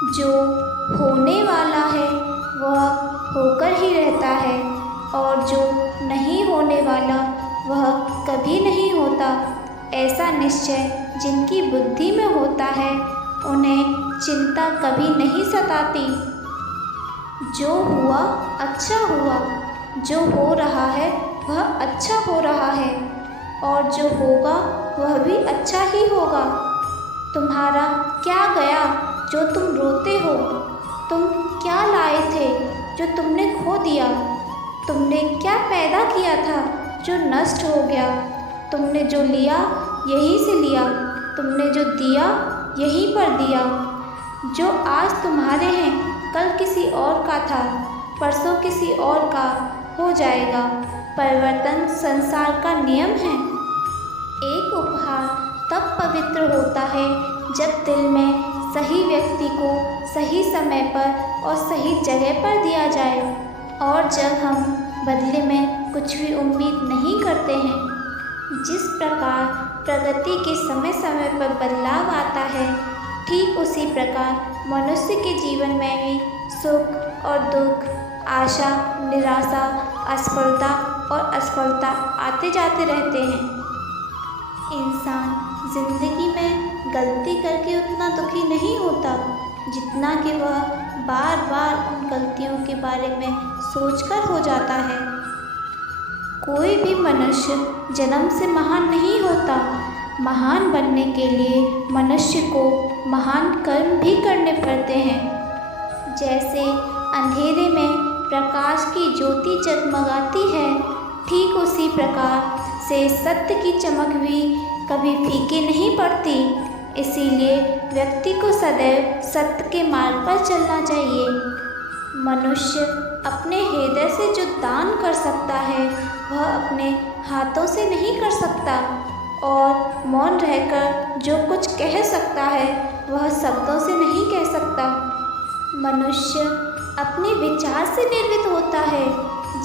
जो होने वाला है वह होकर ही रहता है और जो नहीं होने वाला वह कभी नहीं होता। ऐसा निश्चय जिनकी बुद्धि में होता है उन्हें चिंता कभी नहीं सताती। जो हुआ अच्छा हुआ, जो हो रहा है वह अच्छा हो रहा है और जो होगा वह भी अच्छा ही होगा। तुम्हारा क्या गया जो तुम रोते हो? तुम क्या लाए थे जो तुमने खो दिया? तुमने क्या पैदा किया था जो नष्ट हो गया? तुमने जो लिया यहीं से लिया, तुमने जो दिया यहीं पर दिया। जो आज तुम्हारे हैं कल किसी और का था, परसों किसी और का हो जाएगा। परिवर्तन संसार का नियम है। एक उपहार तब पवित्र होता है जब दिल में सही व्यक्ति को सही समय पर और सही जगह पर दिया जाए और जब हम बदले में कुछ भी उम्मीद नहीं करते हैं। जिस प्रकार प्रगति के समय समय पर बदलाव आता है, ठीक उसी प्रकार मनुष्य के जीवन में भी सुख और दुख, आशा, निराशा, असफलता और असफलता आते जाते रहते हैं। इंसान ज़िंदगी में गलती करके उतना दुखी नहीं होता जितना कि वह बार बार उन गलतियों के बारे में सोचकर हो जाता है। कोई भी मनुष्य जन्म से महान नहीं होता। महान बनने के लिए मनुष्य को महान कर्म भी करने पड़ते हैं। जैसे अंधेरे में प्रकाश की ज्योति जगमगाती है, ठीक उसी प्रकार से सत्य की चमक भी कभी फीकी नहीं पड़ती। इसीलिए व्यक्ति को सदैव सत्य के मार्ग पर चलना चाहिए। मनुष्य अपने हृदय से जो दान कर सकता है वह अपने हाथों से नहीं कर सकता और मौन रहकर जो कुछ कह सकता है वह शब्दों से नहीं कह सकता। मनुष्य अपने विचार से निर्मित होता है।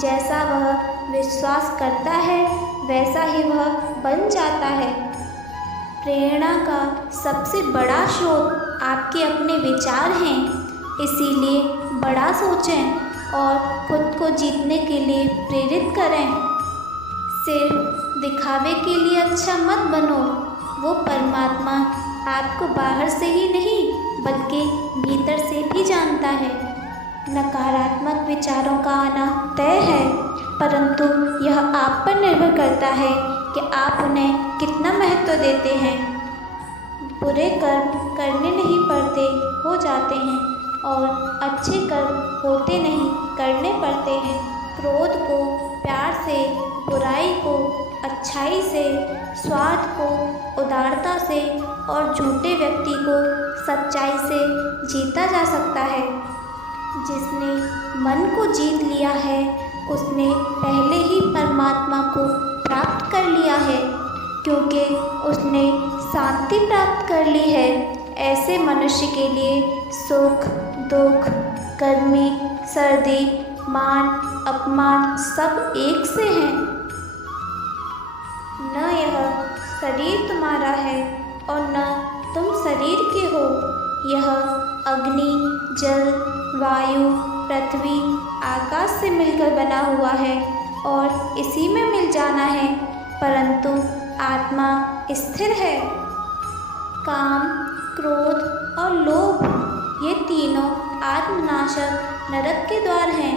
जैसा वह विश्वास करता है वैसा ही वह बन जाता है। प्रेरणा का सबसे बड़ा स्रोत आपके अपने विचार हैं। इसीलिए बड़ा सोचें और खुद को जीतने के लिए प्रेरित करें। सिर्फ दिखावे के लिए अच्छा मत बनो। वो परमात्मा आपको बाहर से ही नहीं बल्कि भीतर से भी जानता है। नकारात्मक विचारों का आना तय है, परंतु यह आप पर निर्भर करता है कि आप उन्हें कितना महत्व देते हैं। बुरे कर्म करने नहीं पड़ते, हो जाते हैं और अच्छे कर्म होते नहीं, करने पड़ते हैं। क्रोध को प्यार से, बुराई को अच्छाई से, स्वार्थ को उदारता से और झूठे व्यक्ति को सच्चाई से जीता जा सकता है। जिसने मन को जीत लिया है उसने पहले ही परमात्मा को प्राप्त कर लिया है, क्योंकि उसने शांति प्राप्त कर ली है। ऐसे मनुष्य के लिए सुख, दुख, गर्मी, सर्दी, मान, अपमान सब एक से हैं। न यह शरीर तुम्हारा है और न तुम शरीर के हो। यह अग्नि, जल, वायु, पृथ्वी, आकाश से मिलकर बना हुआ है और इसी में मिल जाना है, परंतु आत्मा स्थिर है। काम, क्रोध और लोभ ये तीनों आत्मनाशक नरक के द्वार हैं।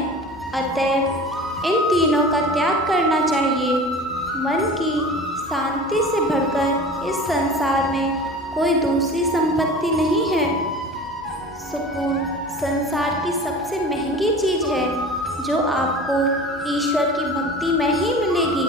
अतएव इन तीनों का त्याग करना चाहिए। मन की शांति से बढ़कर इस संसार में कोई दूसरी संपत्ति नहीं है। सुकून संसार की सबसे महंगी चीज़ है जो आपको ईश्वर की भक्ति में ही मिलेगी।